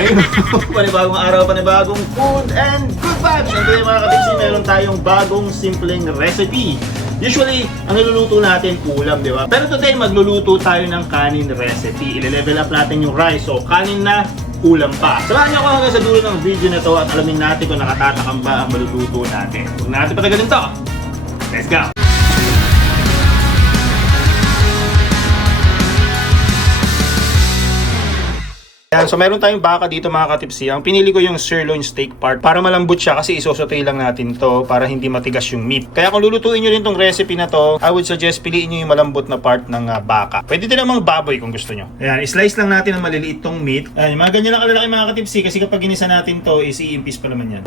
Ayun, panibagong araw, panibagong food and good vibes! And today mga katipsi, meron tayong bagong simpleng recipe. Usually, ang niluluto natin ulam, di ba? Pero today, magluluto tayo ng kanin recipe. Ile-level up natin yung rice. So, kanin na, ulam pa. Samahan niyo ako hanggang sa dulo ng video na to at alamin natin kung nakatatakam ba ang maluluto natin. Huwag natin patagalin to. Let's go! Yan, so meron tayong baka dito mga katipsi. Ang pinili ko yung sirloin steak part para malambot siya kasi isosotoy lang natin to para hindi matigas yung meat. Kaya kung lulutuin nyo rin tong recipe na to, I would suggest piliin nyo yung malambot na part ng baka. Pwede din namang baboy kung gusto nyo. Ayan, slice lang natin ang maliliit tong meat. Ayan, mga ganyan lang kalalaki mga katipsi kasi kapag ginisa natin to, i-impis pa naman yan.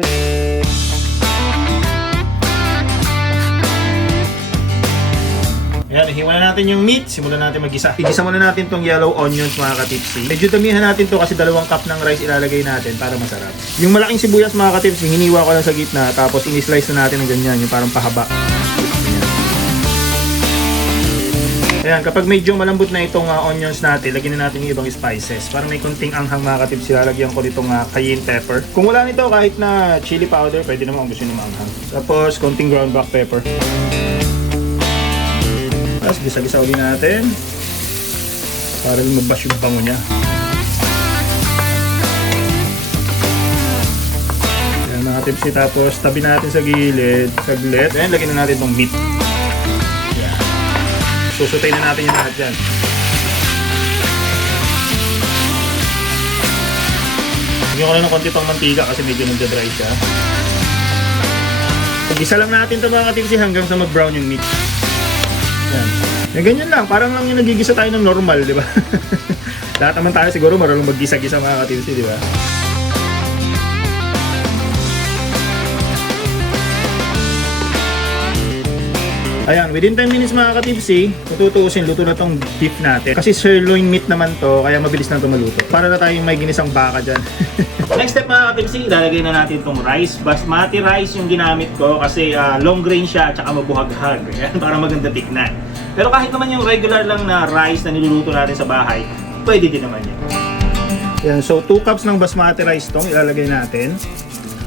Ayan, hiwa na natin yung meat, simulan natin mag-gisa. Igisa muna natin tong yellow onions mga katipsi. Medyo damihan natin to kasi 2 cup ng rice ilalagay natin para masarap. Yung malaking sibuyas mga katipsi, hiniwa ko lang sa gitna tapos ini-slice na natin ng ganyan, yung parang pahaba. Ayan, kapag medyo malambot na itong onions natin, lagyan na natin yung ibang spices. Para may konting anghang mga katipsi, lalagyan ko ditong cayenne pepper. Kung wala nito, kahit na chili powder, pwede naman kung gusto nyo maanghang. Tapos, konting ground black pepper. Tapos gisa-gisa ulit natin para lumabas yung bango niya. Ayan mga tipsy, tapos tabi natin sa gilid, saglit. Then lagyan na natin itong meat. Ayan. Susutay na natin yung lahat dyan. Lagyan ko lang ng konti pang mantika kasi medyo nagda-dry siya. Pag-isa lang natin ito mga tipsy hanggang sa mag-brown yung meat. Yan. Ganyan lang, parang lang yung nagigisa tayo ng normal, di ba? Lahat naman tayo siguro marunong maggisa-gisa mga katipsi, di ba? Ayan, within 10 minutes mga katipsi, tutuusin, luto na tong beef natin. Kasi sirloin meat naman to, kaya mabilis na ito maluto. Para na tayong may ginisang baka dyan. Next step mga katipsi, ilalagay na natin tong rice. Basmati rice yung ginamit ko kasi long grain siya at saka mabuhaghag. Ayan, para maganda tignan. Pero kahit naman yung regular lang na rice na niluluto natin sa bahay, pwede din naman yan. Ayan, so 2 cups ng basmati rice tong ilalagay natin.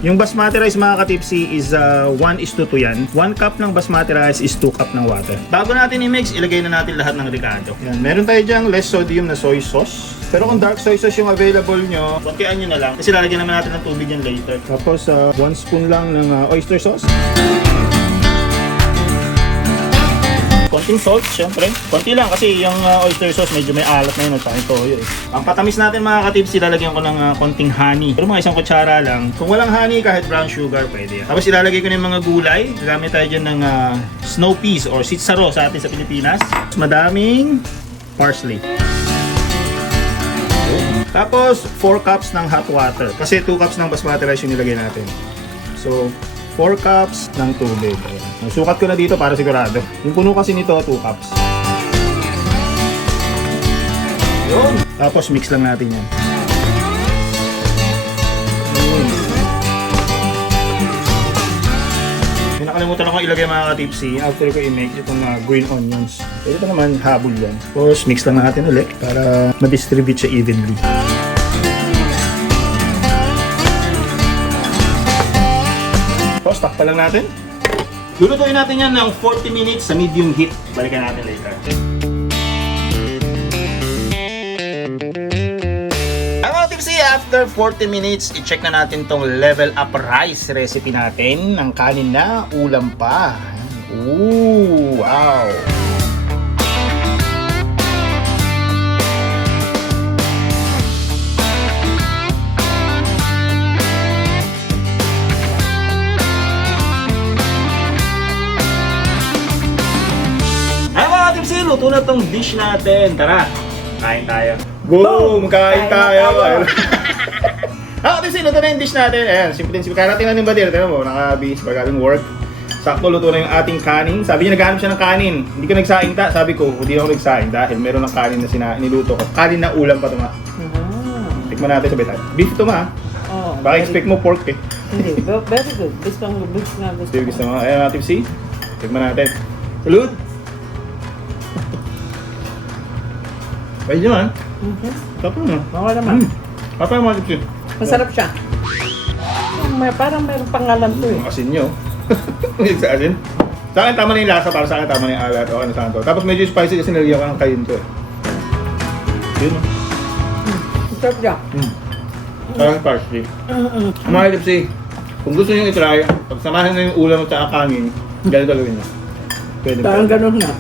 Yung basmati rice mga katipsi is 1:2 yan. 1 cup ng basmati rice is 2 cup ng water. Bago natin i-mix, ilagay na natin lahat ng ricado. Yan. Meron tayo dyang less sodium na soy sauce. Pero kung dark soy sauce yung available nyo, kontian nyo na lang. Kasi lalagyan naman natin ng tubig yan later. Tapos 1 spoon lang ng oyster sauce. Konting salt, syempre. Konti lang kasi yung oyster sauce medyo may alat na yun at saka yung toyo eh. Ang patamis natin mga katipsi, lalagyan ko ng konting honey. Pero mga 1 kutsara lang. Kung walang honey, kahit brown sugar, pwede yan. Tapos ilalagay ko na yung mga gulay. Gagamit tayo dyan ng snow peas or sitsaro sa atin sa Pilipinas. Madaming parsley. Tapos 4 cups ng hot water. Kasi 2 cups ng basmati rice yung nilagay natin. So 4 cups ng tubig. Ayan. Sukat ko na dito para sigurado. Yung puno kasi nito, 2 cups. Yun. Tapos mix lang natin yan. Yung nakalimutan ako ilagay mga katipsi, after ko i-make itong green onions. Ito naman, habol yan. Tapos mix lang natin ulit para ma-distribute siya evenly. Tapos takpa lang natin. Lulutuin natin yan ng 40 minutes sa medium heat. Balikan natin later. Ang mga tipsy, after 40 minutes, i-check na natin tong level up rice recipe natin ng kanin na ulam pa. Ooh, wow! Luto na tong dish natin. Tara, kain tayo. Go! Magkain tayo! Tipsy, luto na yung dish natin. Ayan, simple. Karating lang yung badir. Tignan mo, naka-bihis pagkaling work. Sakto, luto na yung ating kanin. Sabi niya, naghanap siya ng kanin. Hindi ka nagsaing ta. Sabi ko, hindi ako nagsaing dahil meron ng kanin na niluto ko. Kanin na ulam pa ito, ma. Tikman natin sa betan. Beef ito, ma. Oh, baka expect mo pork eh. Hindi, very good. Gusto nga. Gusto mo. Ayan, tipsy. Tikman natin. Salud! Pwede naman. Tapos na. Okay naman. Tapos naman, tipsy. Masarap siya. Parang mayroong pangalan to eh. Yung asin nyo. Yung sa asin. Sa akin tama na yung lasa, para sa akin tama na yung alat. Okay na sa akin to. Tapos medyo spicy kasi nalagyan ko ng kain to eh. Yun. Masarap siya. Parang parsley. Mga tipsy, kung gusto nyo i-try, pagsamahin na yung ulam at saka kanin, ganito gawin nyo. Pwede pa. Parang ganun nga.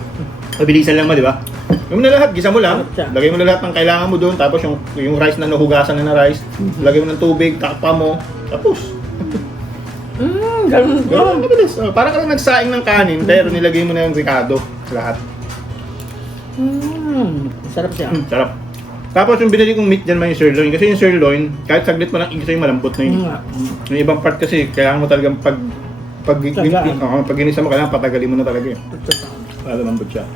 Mabilisan lang mo, di ba? Yung na lahat, gisa mo lang. Siya. Lagay mo na lahat ng kailangan mo doon. Tapos yung rice na nahugasan na rice, lagay mo ng tubig, takpa mo. Tapos. Ganun. Ganun, mabilis. Oh, parang ka lang nagsaing ng kanin, pero nilagay mo na yung ricado. Lahat. Masarap siya. Sarap. Tapos yung binili kong meat dyan man yung sirloin. Kasi yung sirloin, kahit saglit mo lang igisa yung malambot na yun. Yung ibang part kasi, kailangan mo talagang pag ginisa mo, kailangan patagalin mo na talaga yun. Para lumambot siya.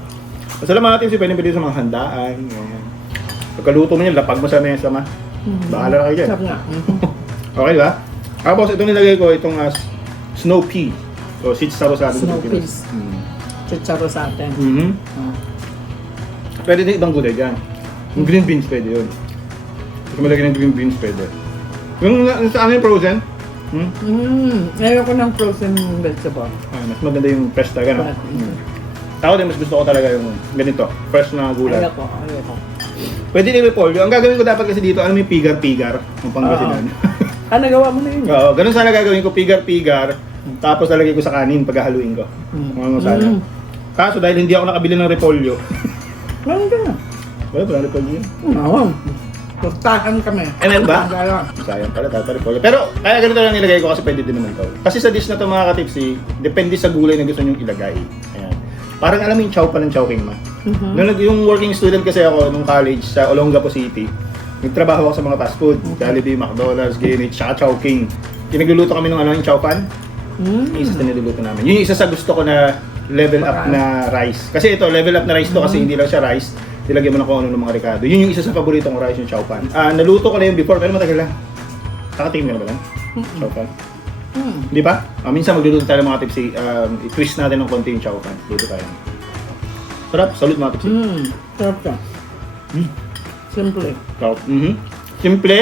Masalamat natin si pwedeng pwede sa mga handaan. Ganyan. Pagkaluto mo niya, lapag mo sa mesa ma. Bahala na kayo dyan. Masarap nga. Okay ba? Tapos itong nilagay ko, itong snow pea. O sitsaro sa atin. Snow peas. Chicharo sa atin. Pwede din ibang gulay dyan. Yung green beans pwede yun. Gusto malagay ng green beans pwede. Yung sa ano yung frozen? Ayoko ng frozen vegetable. Mas maganda yung fresh talaga, no? Ako din, mas gusto ko talaga yung ganito. Fresh na gulay. Ayoko. Pwede din repolyo. Ang gagawin ko dapat kasi dito, ano may pigar-pigar? Ang Pangasinan. Nagawa mo na yun. Oo, ganun sana gagawin ko, pigar-pigar. Tapos lalagay ko sa kanin paghahaluin ko. Ano sana. Kaso dahil hindi ako nakabili ng repolyo. Meron ka na. Wala repolyo yun. Oo. Pustahan kami. Meron ba? Gala. Sayang pala, dapat repolyo. Pero kaya ganito lang nilagay ko kasi pwede din naman ito. Kasi sa dish na ito mga katipsi, depende sa gulay na gusto nyo ilagay. Ayan. Parang alam mo yung chow pa ng Chowking ma. Yung working student kasi ako nung college sa Olongapo City, nagtrabaho ako sa mga fast food. Jollibee, McDonald's, Greenwich, saka Chowking. Pinagluluto kami ng yung chow pan. Yung isa sa niluluto namin. Yun yung isa sa gusto ko na level up na rice. Kasi ito, level up na rice to kasi hindi lang siya rice. Nilagyan mo na kung ano ng mga ricado. Yun yung isa sa paborito kong rice, yung chow pan. Naluto ko na yun before, pero matagal lang. Nakatingin ka na ba lang? Chow pan. Di ba? Minsan magluluto tayo ng mga tipsy, i-twist natin ng konti yung chow pan. Luto tayo. Sarap, salute mga tipsy. Sarap siya. Simple. Sarap. Simple,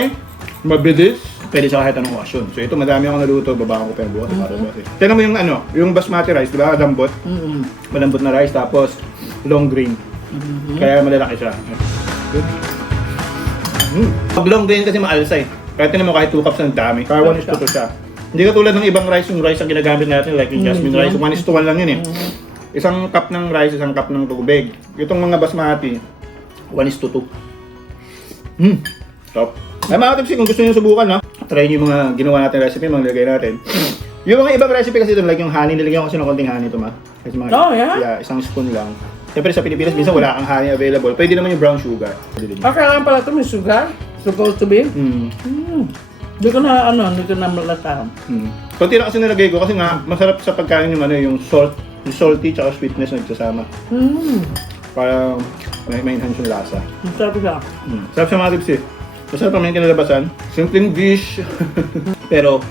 mabilis, pwede sa kahit anong okasyon. So ito, madami akong naluto, babaan ko pa yung buhat. Tignan mo yung yung basmati rice, di ba? Malambot. Malambot na rice, tapos long grain. Kaya malalaki siya. Pag long grain kasi maalsa eh. Kaya tinan mo kahit 2 cups ng dami. Kaya 1:2 siya. Hindi katulad ng ibang rice, yung rice ang ginagamit natin like yung jasmine rice, 1:1 lang yun eh. Isang cup ng rice, isang cup ng tubig. Itong mga basmati, 1:2. Top. Ay mga tips, kung gusto nyo subukan, no? Try nyo yung mga ginawa natin recipe, mga nilagay natin. Yung mga ibang recipe kasi doon, like yung honey, nilagyan ko kasi ng konting honey ito ma. Kasi mga, yeah, isang spoon lang. Siyempre sa Pilipinas, minsan wala kang honey available. Pwede naman yung brown sugar. Kailangan pala ito may sugar? Supposed to be? Hindi ko na malatahan. Konti na kasi nilagay ko kasi nga masarap sa pagkain yung yung salt, yung salty tsaka sweetness na nagsasama. Para may enhance yung lasa. Masarap siya. Sarap sa mga tips eh. Masarap naman yung kinalabasan. Simpleng dish. Pero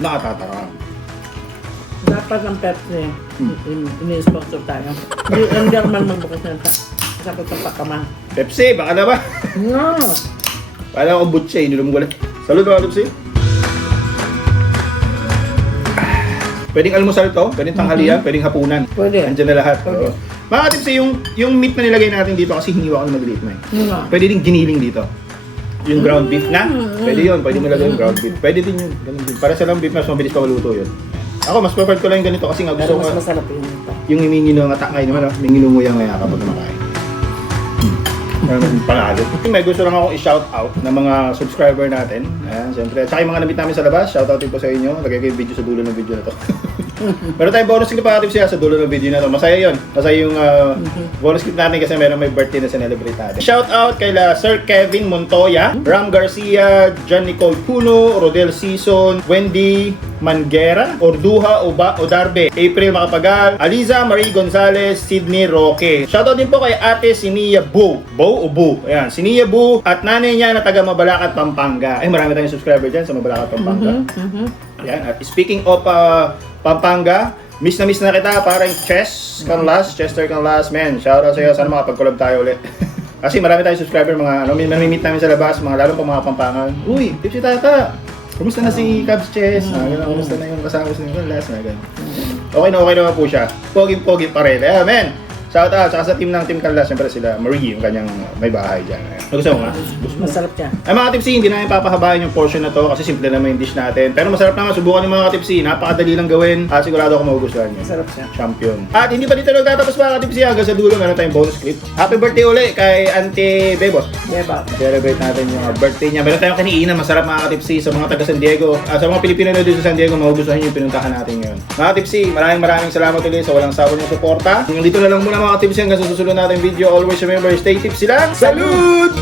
nakatataka. Dapat ang Pepsi, ini-sponsor tayo. Hindi ako man magbukas na sakot ng pakama. Pepsi, baka na ba? No! Pala akong butse, hindi naman gulat. Salud mga Pepsi. Pwedeng almusal to, pwedeng tanghalian, pwedeng hapunan. Pwede. Andiyan na lahat. Pwede. Mga Pepsi, yung meat na nilagay natin dito kasi hiniwa ko na maliit na eh. Pwede din giniling dito. Yung ground beef na, pwede yun, pwede mo lagay yung ground beef. Pwede din yun, ganun din. Para sa lang beef, mas mabilis pa maluto yun. Ako, mas preferred ko lang yung ganito kasi nga gusto Pero ko mas masarap yun ito. yung iminginong atangay naman, may nginunguya ngaya kapag kumakain. Panalo. May gusto lang ako i-shout out ng mga subscriber natin. Ayan, siyempre. Tsaka yung mga nabit namin sa labas, shout out din po sa inyo. Lagay ko yung video sa dulo ng video na to. Meron tayong bonus clip pa siya sa dulo ng video na to. Masaya yun. Masaya yung bonus clip natin kasi meron may birthday na celebrate natin. Shout out kay Sir Kevin Montoya, Ram Garcia, John Nicole Puno, Rodel Season, Wendy Manguera, Orduha Odarbe, April Macapagal, Aliza Marie Gonzalez, Sydney Roque. Shout out din po kay Ate Sinia Bu. Bo o Bu? Ayan, Sinia Bu at nanay niya na taga Mabalacat, Pampanga. Ay, marami tayong subscriber dyan sa Mabalacat, Pampanga. Ayan, at speaking of Pampanga, miss na kita, parang Chester Canlas, man. Shout out sa iyo, sana makapag-collab tayo ulit. Kasi marami tayong subscriber, mga ano, mamimit namin sa labas, mga lalo pa mga Pampangan. Uy, Tipsy Tata! Kumusta na si Cubs Chess? Kumusta na yung kasama ko sa inyo last na ganun. Okay naman po siya. Pogi-pogi pa rin. Ayan, men! Shout out! Saka sa team ng Team Caldas, siyempre sila, Marie, yung kanyang may bahay dyan. Nagustuhan mo nga? Masarap siya. Ay mga Tipsy, hindi namin papahabain yung portion na to kasi simple naman yung dish natin. Pero masarap naman, subukan yung mga Tipsy. Napakadali lang gawin at sigurado ako magugustuhan nyo. Masarap siya. Champion. At hindi pa dito nagtatapos mga Tipsy, hanggang sa dulo meron tayong bonus clip. Happy birthday uli kay Auntie Bebot. Diba? Celebrate natin yung birthday niya. Meron tayong kiniinan, masarap mga Tipsy sa mga taga San Diego. Sa mga Pilipino na dito sa San Diego, magugustuhan nyo yung pinuntahan natin ngayon. Mga Tipsy, maraming salamat ulit sa walang sawa niyong suporta. Yung dito na lang muna mga Tipsy hanggang sa susunod natin video. Always remember, stay tipsy lang. Salud!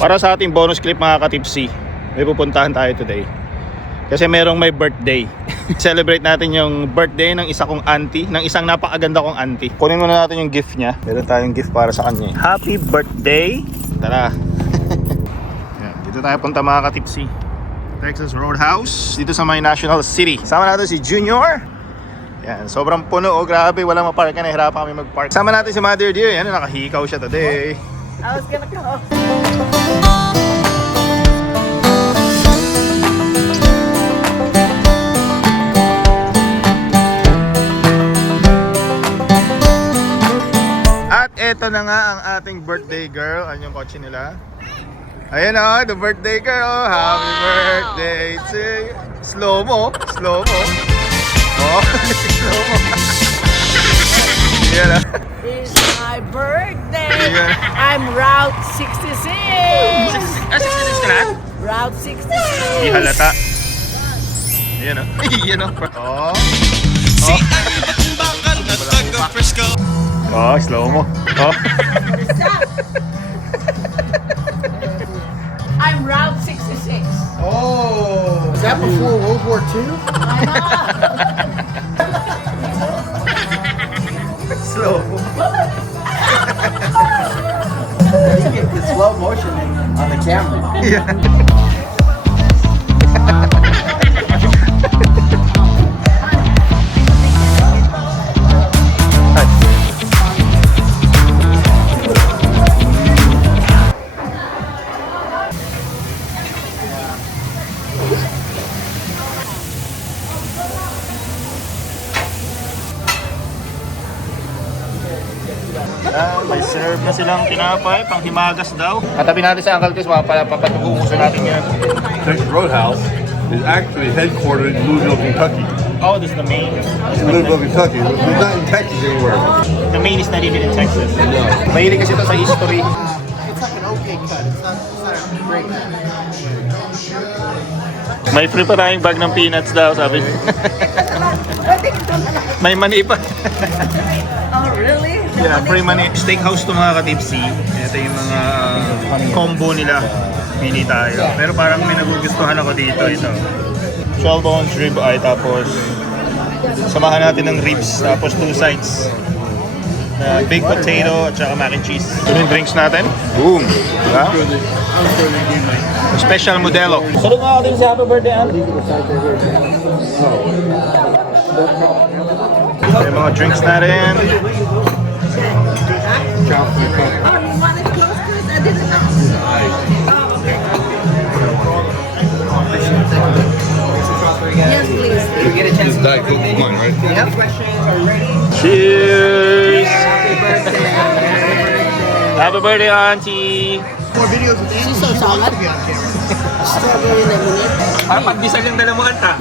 Para sa ating bonus clip mga ka-tipsy, may pupuntahan tayo today. Kasi merong may birthday. Celebrate natin yung birthday ng isa kong auntie, ng isang napakaganda kong auntie. Kunin muna natin yung gift niya. Meron tayong gift para sa kanya. Happy birthday! Tara! Yan, dito tayo punta mga ka-tipsy. Texas Roadhouse, dito sa may National City. Sama natin si Junior. Yan, sobrang puno. Oh, grabe, walang mapark na. Nahirapan kami mag-park. Sama natin si Mother Dear. Yan, nakahikaw siya today. I was gonna go. At eto na nga ang ating birthday girl. Ano yung kotse nila? Ayan o, the birthday girl. Happy birthday to you. Slow mo. Slow mo. Oh, slow mo. Yan o. It's my birthday. Yeah. I'm Route 66. 66 ka na? Route 66. Di halata. Yan o. Yan o. Oh. Oh, slow mo. Oh. I'm Route 66. Oh, is that before World War II? Slow mo. You get the slow motion on the camera. Yeah. May serve na silang tinapay, panghimagas daw. Katabi natin sa Uncle Chris, papatuguso natin yan. Texas Roadhouse is actually headquartered in Louisville, Kentucky. Oh, this is the main. Louisville, Kentucky. It's not in Texas anywhere. The main is not even in Texas. No. Mahilig kasi ito sa history. It's like an okay cut. It's not a great cut. May free pa tayong bag ng peanuts daw, sabi niya. May mani pa. Oh, really? Yeah, free money. Steakhouse to mga ka-tipsy. Ito yung mga combo nila. Pili tayo. Pero parang may nagugustuhan ako dito. Ito. 12 ounce rib eye. Tapos samahan natin ng ribs. Tapos 2 sides. Baked potato at saka mac and cheese. Ito yung drinks natin. Boom! Diba? Special modelo. Salud mga ka-tipsy. Happy birthday, Al. Yung mga drinks natin. Oh, you want it close, Chris? I didn't know. Oh, okay. Yes, please. We get a chance It's Diet Coke for mine, right? Yep. Questions are you ready? Cheers! Happy birthday. Happy birthday, Auntie! More videos with Andy. So solid. Strawberry lemonade. Parang pagdisal yung dala mo, Anta.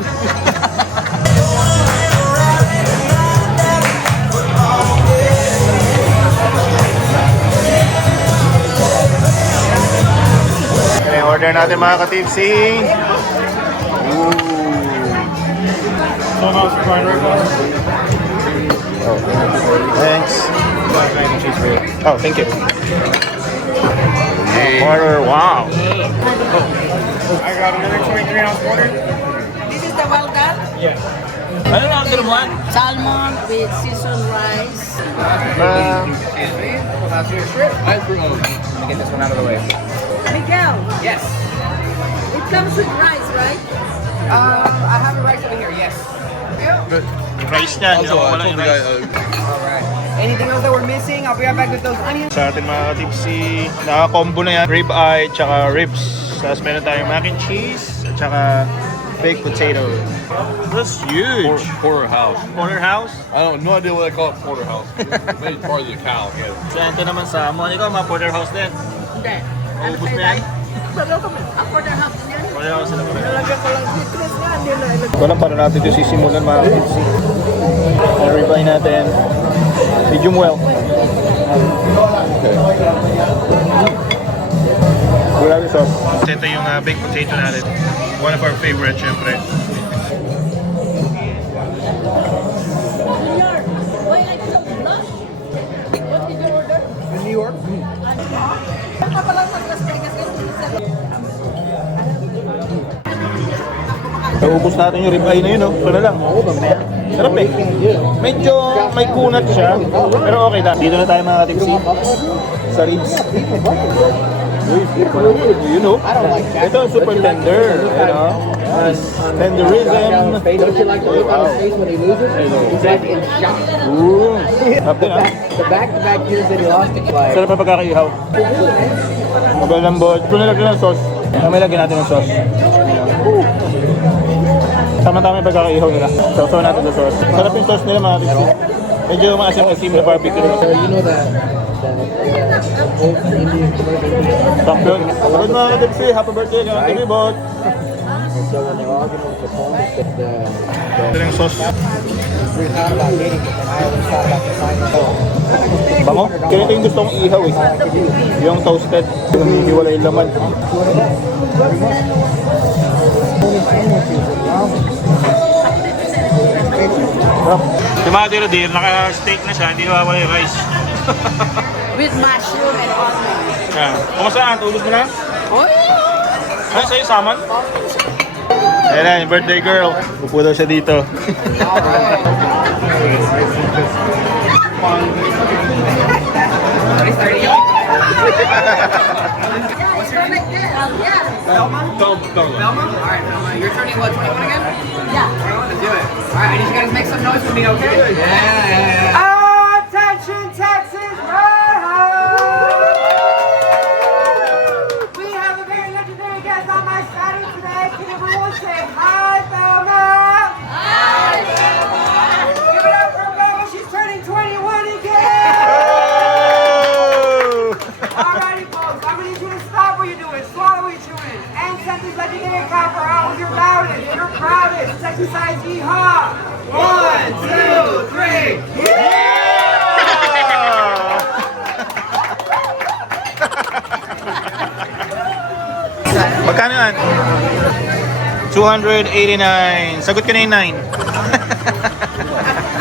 Order natin mga ka-tipsy. Ooh. Oh, thanks. Oh, thank you. Order, wow. I got another 23-ounce water. This is the well done. Ano na ang kinuman? Salmon with seasoned rice. Get this one out of the way. Miguel, Yes. it comes with rice, right? I have a rice over here. Yes. Rice niya. Also, I Walang told the guy, rice. All right. Anything else that we're missing? I'll be right back with those onions. Sa atin mga katipsi, naka-combo na yan. Rib eye, tsaka ribs. Tapos meron tayong mac and cheese, at tsaka baked potato. That's huge. Porterhouse. Porterhouse? I don't no idea what they call it porterhouse. Maybe it's part of the cow. Yeah. So ito naman sa mo. Ikaw, mga porterhouse din. Hindi. Maubos na yan? Sabi ko, ang porterhouse din yan. Porterhouse na naman. Nalagyan ko lang citrus nga, hindi na ilagay. Ito lang paano natin ito sisimulan mga katipsi. Rib eye natin. Medium well. Wala rin sauce. Ito yung baked potato natin. One of our favorite, syempre. In New York? Naubos natin yung rib eye na yun, no? Ito na lang. Sarap eh. Medyo may kunat siya, pero okay lang. Dito na tayo mga katipsi. Sa ribs. Uy, yun o. Ito super tender. Mas tenderism. Don't you like the look on his face when he loses? He's like in shock. Ooh. Sarap din ah. The back-to-back years that he lost, it's like... Sarap na pagkakaihaw. Magalambot. Kung nilagyan ng sauce, may lagyan natin ng sauce. Tama-tama yung pagkakaihaw nila. Sausawan natin sa sauce. Sarap yung sauce nila mga katipsi. Medyo maasim-asim na barbecue. So you know that old Indian commercial? Champion. Good mga katipsi. Happy birthday kay Auntie Ribot. And so when they're arguing with the phone, the Ito yung sauce. we thought about getting it, and I always thought about the final. Bango. Ganito yung gusto kong ihaw eh. Yung toasted. Humihiwala yung laman. Si Mother Dear, naka-steak na siya, hindi nawawala yung rice. With mushroom and onion. Yan. Kumusta ang tulog mo na? Oh, Ano sa'yo, salmon? Ayan na, yung birthday girl. Upo daw siya dito. Velma? Alright, Velma, you're turning what, 21 again? Yeah. 21 to do it. Alright, I need you guys to make some noise for me, okay? Yeah. Attention, Texas Roadhouse! We have a very legendary guest on my Saturday today. Can everyone say hi, Velma? Hi, Velma! Give it up for Velma, she's turning 21 again! Alrighty, folks, I'm gonna need you to stop what you're doing, swallow what you're chewing, and send this legendary copper out with your loudest, your proudest, sexy size yeehaw! 1, 2, 3, Magkano yan? 289. Sagot ka na yung 9.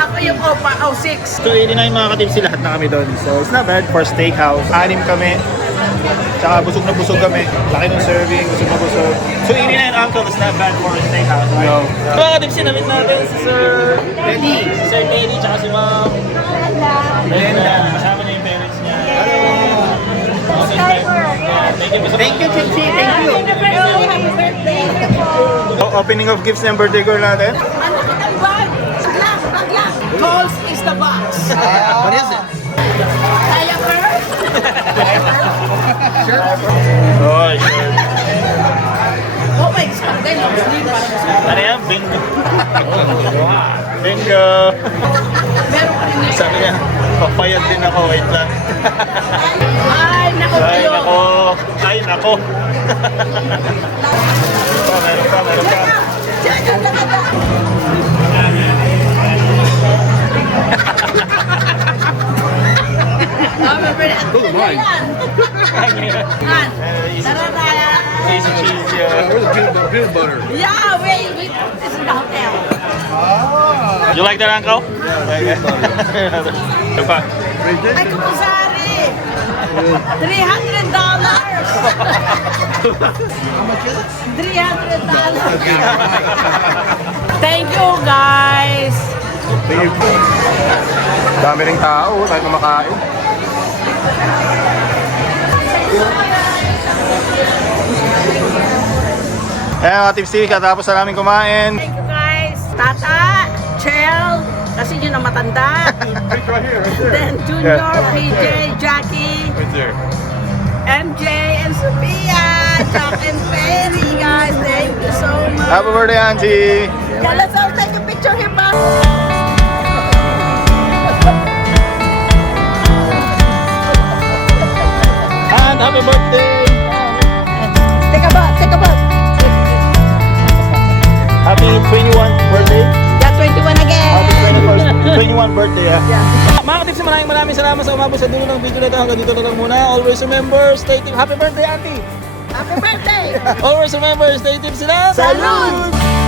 ako yung opa, 6. 289 mga katipsi, lahat na kami doon. So it's not bad for steakhouse. 6 kami. Tsaka busog na busog kami. Laki ng serving, busog na busog. 289 uncle, it's not bad for a steakhouse. Right? No. Mga katipsi, namit natin si Sir Teddy. Si Sir Teddy, tsaka si Ma'am Brenda. Kasama niya yung parents niya. Hello! Thank you, Chichi. Thank you. Happy birthday. Opening of gifts ng birthday girl natin. Ano kitang bag? Baglang. Calls is the box. What is it? Diaper? Oh, sure. Oh my God. Ganyan. Ano yan? Bingo. Bingo. Meron ka rin yan. Sabi niya, papayad din ako. Wait lang. Ay, naku Ay, kayo. nako. Ay, nako. Meron pa, meron pa. Easy cheese, yeah. Where's the peanut butter? Yeah, wait. This is the hotel. You like that, Uncle? Yeah. Ano pa? Ay, kumusari. $300. How much is it? $300. Thank you, guys. Dami ring tao, tayo kumakain. Ayan mga tipsy, katapos na namin kumain. Thank you, guys. Tata, Chel, Kasi yun ang matanda. Picture right here, right there. Then Junior, PJ, Jackie, Right there. MJ, and Sophia, Jack and Perry, guys. Thank you so much. Happy birthday, Auntie! Yeah, let's all take a picture here, pa. And happy birthday! Take a bath, take a bath. Happy 21st birthday! Yeah, 21 again. Happy 21st birthday, Mga katips, maraming salamat sa umabot sa dulo ng video na ito. Hanggang dito na lang muna. Always remember, stay tip. Happy birthday, Auntie! Happy birthday. Always remember, stay tip sila. Salud!